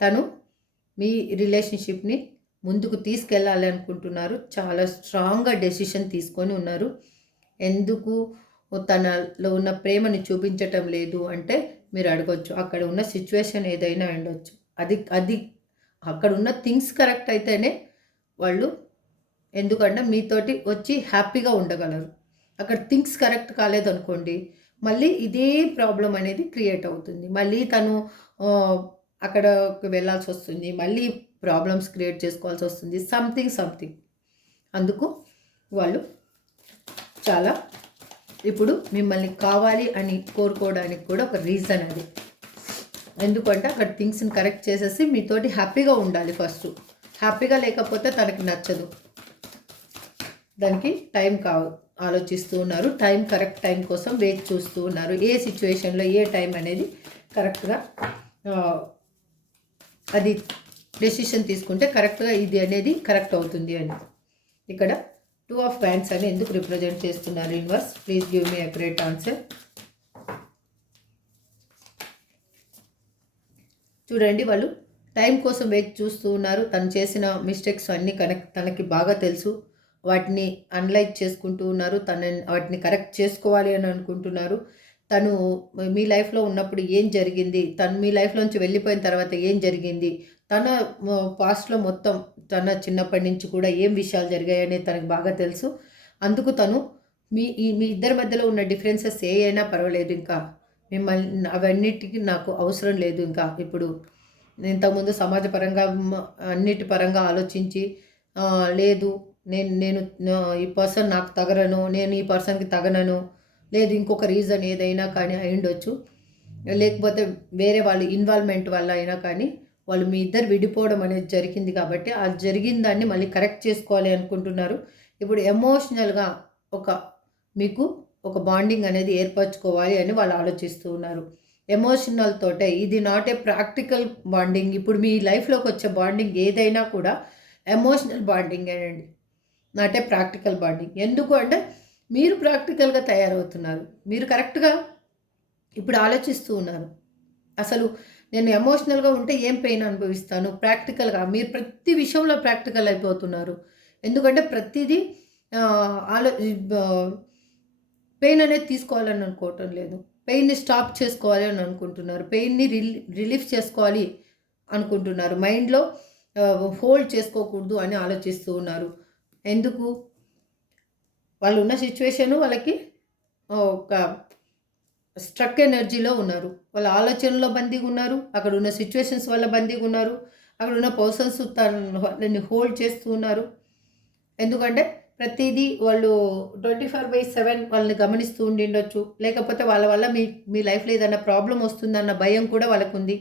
తను మీ రిలేషన్షిప్ని ముందుకు తీసుకెళ్ళాలి అనుకుంటున్నారు. చాలా స్ట్రాంగ్గా డెసిషన్ తీసుకొని ఉన్నారు. ఎందుకు తనలో ఉన్న ప్రేమని చూపించటం లేదు అంటే మీరు అడగొచ్చు, అక్కడ ఉన్న సిచ్యువేషన్ ఏదైనా ఉండొచ్చు. అది అక్కడ ఉన్న థింగ్స్ కరెక్ట్ అయితేనే వాళ్ళు, ఎందుకంటే మీతోటి వచ్చి హ్యాపీగా ఉండగలరు. అక్కడ థింగ్స్ కరెక్ట్ కాలేదనుకోండి, మళ్ళీ ఇదే ప్రాబ్లం అనేది క్రియేట్ అవుతుంది. మళ్ళీ తను అక్కడికి వెళ్ళాల్సి వస్తుంది, మళ్ళీ ప్రాబ్లమ్స్ క్రియేట్ చేసుకోవాల్సి వస్తుంది, సంథింగ్. అందుకు వాళ్ళు చాలా ఇప్పుడు మిమ్మల్ని కావాలి అని కోరుకోవడానికి కూడా ఒక రీజన్ అది. ఎందుకంటే అక్కడ థింగ్స్ని కరెక్ట్ చేసేసి మీతోటి హ్యాపీగా ఉండాలి. ఫస్ట్ హ్యాపీగా లేకపోతే తనకి నచ్చదు. దానికి టైం ఆలోచిస్తూ ఉన్నారు. కరెక్ట్ టైం కోసం వెయిట్ చూస్తూ ఉన్నారు. ఏ సిచ్యువేషన్లో ఏ టైం అనేది కరెక్ట్గా అది డెసిషన్ తీసుకుంటే కరెక్ట్గా ఇది అనేది కరెక్ట్ అవుతుంది అని. ఇక్కడ 2 ఆఫ్ వ్యాండ్స్ అని ఎందుకు రిప్రజెంట్ చేస్తున్నారు universe? Please give me accurate answer. చూడండి, వాళ్ళు టైం కోసం వెయిట్ చూస్తూ ఉన్నారు. తను చేసిన మిస్టేక్స్ అన్నీ తనకి బాగా తెలుసు. వాటిని అనలైజ్ చేసుకుంటూ ఉన్నారు. వాటిని కరెక్ట్ చేసుకోవాలి అని అనుకుంటున్నారు. తను మీ లైఫ్లో ఉన్నప్పుడు ఏం జరిగింది, తను మీ లైఫ్లోంచి వెళ్ళిపోయిన తర్వాత ఏం జరిగింది, తన పాస్ట్లో మొత్తం తన చిన్నప్పటి నుంచి కూడా ఏం విషయాలు జరిగాయని తనకు బాగా తెలుసు. అందుకు తను మీ ఇద్దరి మధ్యలో ఉన్న డిఫరెన్సెస్ ఏ అయినా పర్వాలేదు, ఇంకా మిమ్మల్ని అవన్నిటికీ నాకు అవసరం లేదు. ఇంకా ఇప్పుడు ఇంతకుముందు సమాజపరంగా అన్నిటి పరంగా ఆలోచించి లేదు నేను ఈ పర్సన్ నాకు తగరను, నేను ఈ పర్సన్కి తగనను, లేదు ఇంకొక రీజన్ ఏదైనా కానీ అయ్యుండొచ్చు, లేకపోతే వేరే వాళ్ళ ఇన్వాల్వ్మెంట్ వల్ల అయినా కానీ వాళ్ళు మీ ఇద్దరు విడిపోవడం అనేది జరిగింది. కాబట్టి ఆ జరిగిన దాన్ని మళ్ళీ కరెక్ట్ చేసుకోవాలి అనుకుంటున్నారు. ఇప్పుడు ఎమోషనల్గా మీకు ఒక బాండింగ్ అనేది ఏర్పరచుకోవాలి అని వాళ్ళు ఆలోచిస్తూ ఉన్నారు. ఎమోషనల్ తోటే, ఇది నాట్ ఏ ప్రాక్టికల్ బాండింగ్. ఇప్పుడు మీ లైఫ్లోకి వచ్చే బాండింగ్ ఏదైనా కూడా ఎమోషనల్ బాండింగ్ అండి, నాట్ ఏ ప్రాక్టికల్ బాండింగ్. ఎందుకు అంటే మీరు ప్రాక్టికల్గా తయారవుతున్నారు. మీరు కరెక్ట్గా ఇప్పుడు ఆలోచిస్తూ ఉన్నారు, అసలు నేను ఎమోషనల్గా ఉంటే ఏం పెయిన్ అనుభవిస్తాను. ప్రాక్టికల్గా మీరు ప్రతి విషయంలో ప్రాక్టికల్ అయిపోతున్నారు. ఎందుకంటే ప్రతిదీ పెయిన్ అనేది తీసుకోవాలని అనుకోవటం లేదు. పెయిన్ని స్టాప్ చేసుకోవాలి అని అనుకుంటున్నారు. పెయిన్ని రిలీఫ్ చేసుకోవాలి అనుకుంటున్నారు. మైండ్లో హోల్డ్ చేసుకోకూడదు అని ఆలోచిస్తూ ఉన్నారు. ఎందుకు? వాళ్ళు ఉన్న సిచ్యువేషను వాళ్ళకి ఒక స్ట్రక్ ఎనర్జీలో ఉన్నారు. వాళ్ళ ఆలోచనలో బందీగా ఉన్నారు. అక్కడ ఉన్న సిచ్యువేషన్స్ వల్ల బందీగా ఉన్నారు. అక్కడ ఉన్న పర్సన్స్ వాళ్ళని హోల్డ్ చేస్తూ ఉన్నారు. ఎందుకంటే ప్రతిదీ వాళ్ళు 24/7 వాళ్ళని గమనిస్తూ ఉండిండొచ్చు. లేకపోతే వాళ్ళ వల్ల మీ లైఫ్లో ఏదైనా ప్రాబ్లం వస్తుందన్న భయం కూడా వాళ్ళకు ఉంది.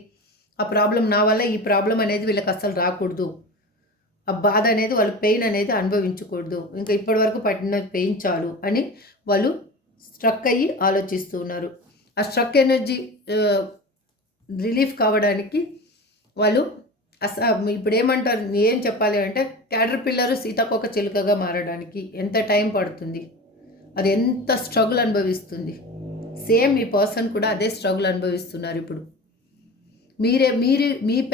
ఆ ప్రాబ్లం నా వల్ల ఈ ప్రాబ్లం అనేది వీళ్ళకి అస్సలు రాకూడదు, ఆ బాధ అనేది వాళ్ళు పెయిన్ అనేది అనుభవించకూడదు, ఇంకా ఇప్పటివరకు పడిన పెయిన్ చాలు అని వాళ్ళు స్ట్రక్ అయ్యి ఆలోచిస్తూ ఉన్నారు. ఆ స్ట్రక్ ఎనర్జీ రిలీఫ్ కావడానికి వాళ్ళు ఇప్పుడు ఏమంటారు, ఏం చెప్పాలి అంటే క్యాటర్ పిల్లరు సీతాకోక చిలుకగా మారడానికి ఎంత టైం పడుతుంది, అది ఎంత స్ట్రగుల్ అనుభవిస్తుంది. సేమ్ ఈ పర్సన్ కూడా అదే స్ట్రగుల్ అనుభవిస్తున్నారు. ఇప్పుడు మీరు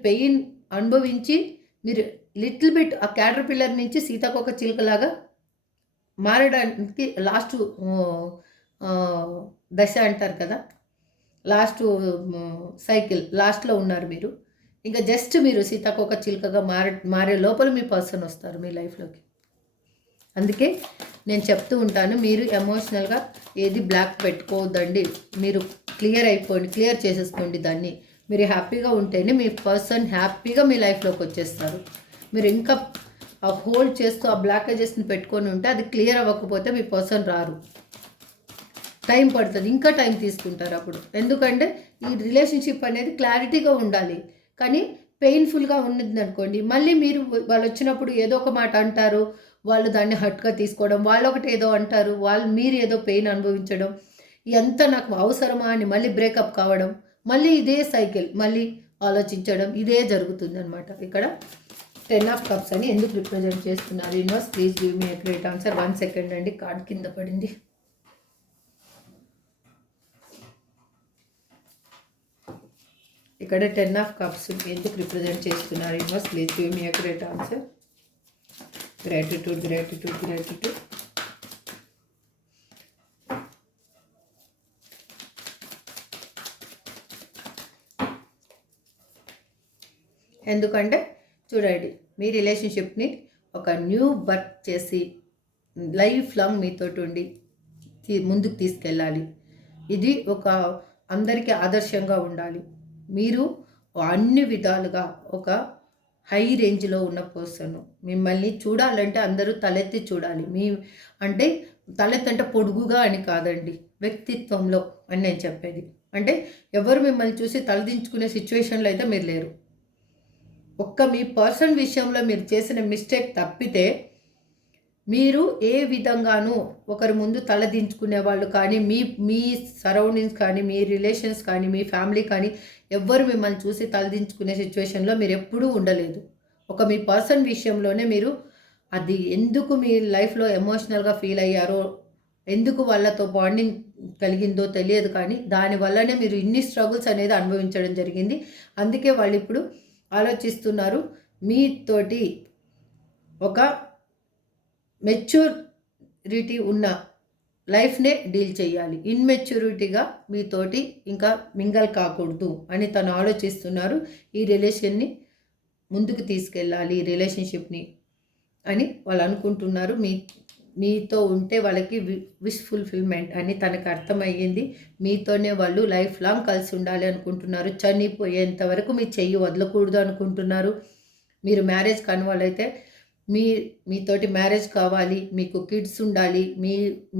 పెయిన్ అనుభవించి మీరు లిటిల్ బిట్ ఆ క్యాటర్ పిల్లర్ నుంచి సీతాకోక చిలుకలాగా మారడానికి లాస్ట్ దశ అంటారు కదా, లాస్ట్ సైకిల్ లాస్ట్లో ఉన్నారు మీరు. ఇంకా జస్ట్ మీరు సీతాకోక చిలుకగా మారే లోపల మీ పర్సన్ వస్తారు మీ లైఫ్లోకి. అందుకే నేను చెప్తూ ఉంటాను, మీరు ఎమోషనల్గా ఏది బ్లాక్ పెట్టుకోవద్దండి. మీరు క్లియర్ చేసేసుకోండి దాన్ని. మీరు హ్యాపీగా ఉంటేనే మీ పర్సన్ హ్యాపీగా మీ లైఫ్లోకి వచ్చేస్తారు. మీరు ఇంకా ఆ హోల్డ్ చేస్తూ ఆ బ్లాకేజెస్ని పెట్టుకొని ఉంటే అది క్లియర్ అవ్వకపోతే మీ పర్సన్ రారు. టైం పడుతుంది, ఇంకా టైం తీసుకుంటారు అప్పుడు. ఎందుకంటే ఈ రిలేషన్షిప్ అనేది క్లారిటీగా ఉండాలి. కానీ పెయిన్ఫుల్గా ఉన్నది అనుకోండి, మళ్ళీ వాళ్ళు వచ్చినప్పుడు ఏదో ఒక మాట అంటారు, వాళ్ళు దాన్ని హర్ట్గా తీసుకోవడం, వాళ్ళు ఒకటి ఏదో అంటారు, మీరు ఏదో పెయిన్ అనుభవించడం, ఇదంతా నాకు అవసరమా అని మళ్ళీ బ్రేకప్ కావడం, మళ్ళీ ఇదే సైకిల్, మళ్ళీ ఆలోచించడం, ఇదే జరుగుతుంది అనమాట. ఇక్కడ 10 ఆఫ్ కప్స్ అని ఎందుకు రిప్రజెంట్ చేస్తున్నారు universe? Please give me a great answer. 1 second అండి, కార్డ్ కింద పడింది. ఇక్కడ 10 ఆఫ్ కప్స్ ఎందుకు రిప్రజెంట్ చేస్తున్నారు? Universe please give me a great answer. Gratitude, gratitude, gratitude. ఎందుకంటే చూడండి, మీ రిలేషన్షిప్ని ఒక న్యూ బర్త్ చేసి లైఫ్ లాంగ్ మీతోటి ఉండి ముందుకు తీసుకెళ్ళాలి. ఇది ఒక అందరికీ ఆదర్శంగా ఉండాలి. మీరు అన్ని విధాలుగా ఒక హై రేంజ్లో ఉన్న పర్సన్. మిమ్మల్ని చూడాలంటే అందరూ తలెత్తి చూడాలి. అంటే తలెత్తి అంటే పొడుగుగా అని కాదండి, వ్యక్తిత్వంలో అని నేను చెప్పేది. అంటే ఎవరు మిమ్మల్ని చూసి తలదించుకునే సిచ్యువేషన్లో అయితే మీరు లేరు. ఒక్క మీ పర్సన్ విషయంలో మీరు చేసిన మిస్టేక్ తప్పితే మీరు ఏ విధంగానూ ఒకరి ముందు తలదించుకునే వాళ్ళు కానీ, మీ సరౌండింగ్స్ కానీ, మీ రిలేషన్స్ కానీ, మీ ఫ్యామిలీ కానీ ఎవ్వరు మిమ్మల్ని చూసి తలదించుకునే సిచ్యువేషన్లో మీరు ఎప్పుడూ ఉండలేదు. ఒక మీ పర్సన్ విషయంలోనే మీరు అది ఎందుకు మీ లైఫ్లో ఎమోషనల్గా ఫీల్ అయ్యారో, ఎందుకు వాళ్ళతో బాండింగ్ కలిగిందో తెలియదు, కానీ దానివల్లనే మీరు ఇన్ని స్ట్రగుల్స్ అనేది అనుభవించడం జరిగింది. అందుకే వాళ్ళు ఇప్పుడు ఆలోచిస్తున్నారు మీతోటి ఒక మెచ్యూరిటీ ఉన్న లైఫ్నే డీల్ చేయాలి. ఇన్మెచ్యూరిటీగా మీతోటి ఇంకా మింగల్ కాకూడదు అని తను ఆలోచిస్తున్నారు. ఈ రిలేషన్ని ముందుకు తీసుకెళ్ళాలి, రిలేషన్షిప్ని అని వాళ్ళు అనుకుంటున్నారు. మీతో ఉంటే వాళ్ళకి విష్ ఫుల్ఫిల్మెంట్ అని తనకు అర్థమయ్యింది. మీతోనే వాళ్ళు లైఫ్ లాంగ్ కలిసి ఉండాలి అనుకుంటున్నారు. చనిపోయేంత వరకు మీ చెయ్యి వదలకూడదు అనుకుంటున్నారు. మీరు మ్యారేజ్ కాని వాళ్ళైతే మీతోటి మ్యారేజ్ కావాలి, మీకు కిడ్స్ ఉండాలి,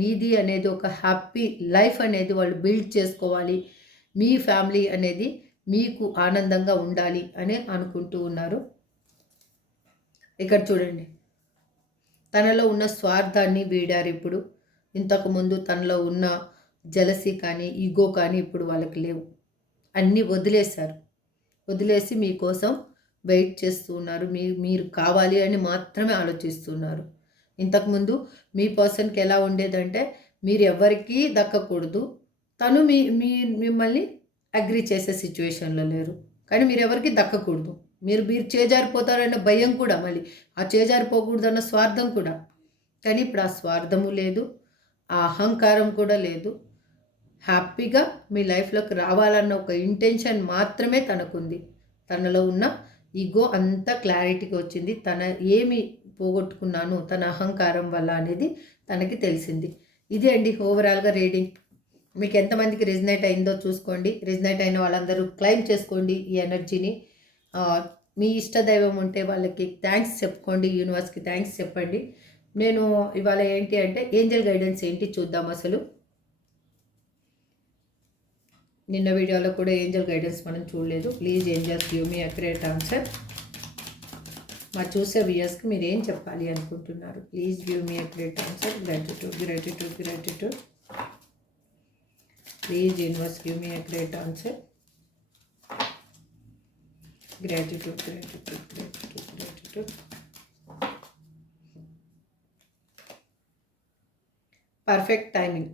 మీది అనేది ఒక హ్యాపీ లైఫ్ అనేది వాళ్ళు బిల్డ్ చేసుకోవాలి, మీ ఫ్యామిలీ అనేది మీకు ఆనందంగా ఉండాలి అని అనుకుంటూ ఉన్నారు. ఇక్కడ చూడండి, తనలో ఉన్న స్వార్థాన్ని వీడారు ఇప్పుడు. ఇంతకుముందు తనలో ఉన్న జలసీ కానీ, ఈగో కానీ ఇప్పుడు వాళ్ళకి లేవు. అన్నీ వదిలేశారు. వదిలేసి మీకోసం వెయిట్ చేస్తూ ఉన్నారు. మీరు కావాలి అని మాత్రమే ఆలోచిస్తున్నారు. ఇంతకుముందు మీ పర్సన్కి ఎలా ఉండేదంటే, మీరు ఎవరికీ దక్కకూడదు, తను మిమ్మల్ని అగ్రీ చేసే సిచ్యువేషన్లో లేరు, కానీ మీరు ఎవరికి దక్కకూడదు, మీరు చేజారిపోతారన్న భయం కూడా, మళ్ళీ ఆ చేజారిపోకూడదు అన్న స్వార్థం కూడా. కానీ ఇప్పుడు ఆ స్వార్థము లేదు, ఆ అహంకారం కూడా లేదు. హ్యాపీగా మీ లైఫ్లోకి రావాలన్న ఒక ఇంటెన్షన్ మాత్రమే తనకుంది. తనలో ఉన్న ఈగో అంతా క్లారిటీగా వచ్చింది. తన ఏమి పోగొట్టుకున్నాను తన అహంకారం వల్ల అనేది తనకి తెలిసింది. ఇది అండి ఓవరాల్గా రీడింగ్. మీకు ఎంతమందికి రెజినేట్ అయిందో చూసుకోండి. రెజినేట్ అయిన వాళ్ళందరూ క్లైమ్ చేసుకోండి ఈ ఎనర్జీని. మీ ఇష్టదైవం ఉంటే వాళ్ళకి థ్యాంక్స్ చెప్పుకోండి, యూనివర్స్కి థ్యాంక్స్ చెప్పండి. నేను ఇవాళ ఏంటి అంటే ఏంజల్ గైడెన్స్ ఏంటి చూద్దాం. అసలు నిన్న వీడియోలో కూడా ఏంజల్ గైడెన్స్ మనం చూడలేదు. Please angels give me accurate answer. మా చూసే వ్యూయర్స్కి మీరు ఏం చెప్పాలి అనుకుంటున్నారు? Please give me accurate answer. Gratitude, gratitude, gratitude. Please universe give me accurate answer. Gratitude, gratitude, gratitude, gratitude. Perfect timing.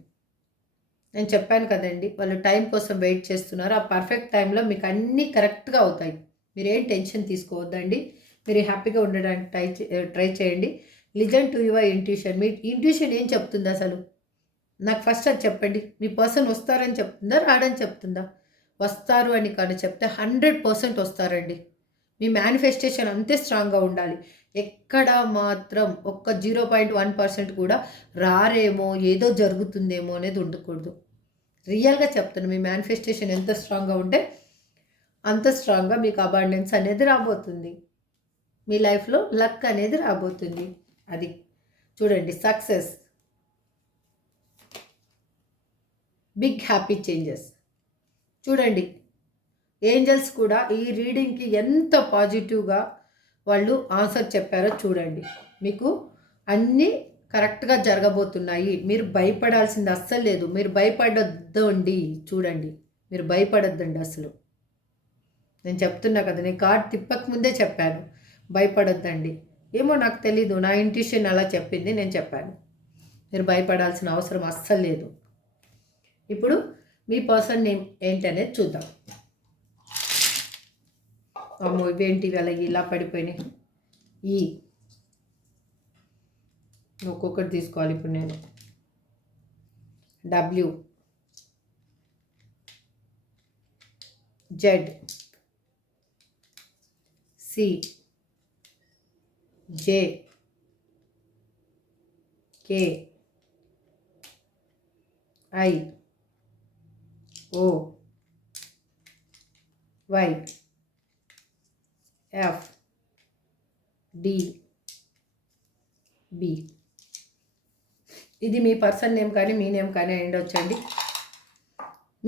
నేను చెప్పాను కదండి, వాళ్ళు టైం కోసం వెయిట్ చేస్తున్నారు. ఆ పర్ఫెక్ట్ టైంలో మీకు అన్నీ కరెక్ట్గా అవుతాయి. మీరు ఏం టెన్షన్ తీసుకోవద్దండి. మీరు హ్యాపీగా ఉండడానికి ట్రై చేయండి. Listen to your intuition. Me intuition ఏం చెప్తుంది అసలు? నాకు ఫస్ట్ అది చెప్పండి. మీ పర్సన్ వస్తారని చెప్తుందా, రాడని చెప్తుందా? వస్తారు అని కానీ చెప్తే 100% వస్తారండి. మీ మేనిఫెస్టేషన్ అంతే స్ట్రాంగ్గా ఉండాలి. ఎక్కడ మాత్రం ఒక్క 0.1% కూడా రారేమో, ఏదో జరుగుతుందేమో అనేది ఉండకూడదు. రియల్గా చెప్తాను, మీ మేనిఫెస్టేషన్ ఎంత స్ట్రాంగ్గా ఉంటే అంత స్ట్రాంగ్గా మీకు అబాండెన్స్ అనేది రాబోతుంది. మీ లైఫ్లో లక్ అనేది రాబోతుంది. అది చూడండి, సక్సెస్, బిగ్ హ్యాపీ చేంజెస్. చూడండి, ఏంజల్స్ కూడా ఈ రీడింగ్కి ఎంత పాజిటివ్గా వాళ్ళు ఆన్సర్ చెప్పారో చూడండి. మీకు అన్నీ కరెక్ట్గా జరగబోతున్నాయి. మీరు భయపడాల్సింది అస్సలు లేదు. మీరు భయపడొద్దండి. చూడండి, మీరు భయపడొద్దండి అసలు. నేను చెప్తున్నా కదా, నేను కార్డ్ తిప్పక ముందే చెప్పాను, భయపడొద్దండి. ఏమో నాకు తెలీదు, నా ఇంట్యూషన్ అలా చెప్పింది, నేను చెప్పాను. మీరు భయపడాల్సిన అవసరం అస్సలు లేదు. ఇప్పుడు మీ పర్సన్ నేమ్ ఏంటనేది చూద్దాం. అమ్మో ఇవేంటి అలా ఇలా పడిపోయినాయి. ఈ ఒక్కొక్కటి తీసుకోవాలి ఇప్పుడు నేను. W, Z, C, J, K, I, O, Y, F, D, B. ఇది మీ పర్సన్ నేమ్ కానీ మీ నేమ్ కానీ ఉండొచ్చండి.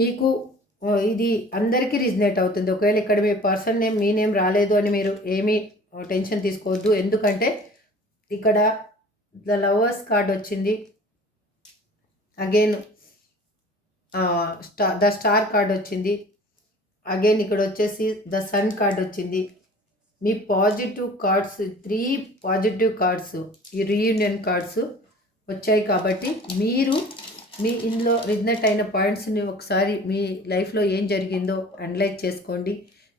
మీకు ఇది అందరికీ రిజనేట్ అవుతుంది. ఒకవేళ ఇక్కడ మీ పర్సన్ నేమ్ మీ నేమ్ రాలేదు అని మీరు ఏమీ టెన్షన్ తీసుకోవద్దు. ఎందుకంటే ఇక్కడ ద లవర్స్ కార్డ్ వచ్చింది, అగైన్ ద స్టార్ కార్డ్ వచ్చింది, అగైన్ ఇక్కడ వచ్చేసి ద సన్ కార్డ్ వచ్చింది. మీ పాజిటివ్ కార్డ్స్ 3 పాజిటివ్ కార్డ్స్ ఈ రీయూనియన్ కార్డ్స్ వచ్చాయి. కాబట్టి మీరు మీ ఇందులో రిజనేట్ అయిన పాయింట్స్ని ఒకసారి మీ లైఫ్లో ఏం జరిగిందో అనలైజ్ చేసుకోండి.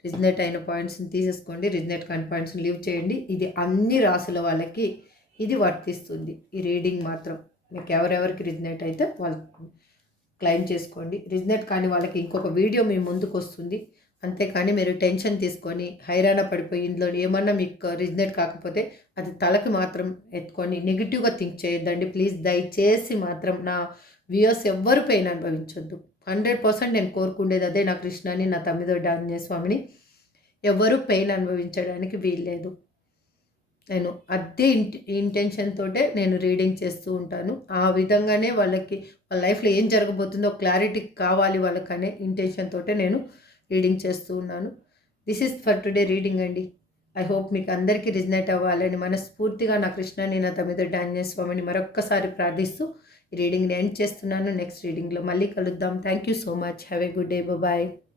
రిజనేట్ అయిన పాయింట్స్ని తీసేసుకోండి, రిజనేట్ కాని పాయింట్స్ని లీవ్ చేయండి. ఇది అన్ని రాసుల వాళ్ళకి ఇది వర్తిస్తుంది. ఈ రీడింగ్ మాత్రం మీకు ఎవరెవరికి రిజనేట్ అయితే వాళ్ళు క్లెయిమ్ చేసుకోండి. రిజనేట్ కాని వాళ్ళకి ఇంకొక వీడియో మీ ముందుకు వస్తుంది. అంతేకాని మీరు టెన్షన్ తీసుకొని హైరాణ పడిపోయి ఇందులో ఏమన్నా మీకు రిజనేట్ కాకపోతే అది తలకి మాత్రం ఎత్తుకొని నెగిటివ్గా థింక్ చేయొద్దండి ప్లీజ్. దయచేసి మాత్రం నా వ్యూయర్స్ ఎవ్వరు పెయిన్ అనుభవించొద్దు. 100% నేను కోరుకుండేది అదే. నా కృష్ణని, నా తమ్మిదొడ్డి ఆంజనేయ స్వామిని ఎవరు పెయిన్ అనుభవించడానికి వీల్లేదు. నేను అదే ఇంటెన్షన్ తోటే నేను రీడింగ్ చేస్తూ ఉంటాను. ఆ విధంగానే వాళ్ళకి వాళ్ళ లైఫ్లో ఏం జరగబోతుందో క్లారిటీ కావాలి వాళ్ళకనే ఇంటెన్షన్ తోటే నేను రీడింగ్ చేస్తూ ఉన్నాను. This is for today reading అండి. ఐ హోప్ మీకు అందరికీ రిజనేట్ అవ్వాలని మనస్ఫూర్తిగా నా కృష్ణని, నా తమ్మిదొడ్డి ఆంజనేయ స్వామిని మరొక్కసారి ప్రార్థిస్తూ ఈ రీడింగ్ని ఎండ్ చేస్తున్నాను. నెక్స్ట్ రీడింగ్లో మళ్ళీ కలుద్దాం. Thank you so much. Have a good day. Bye.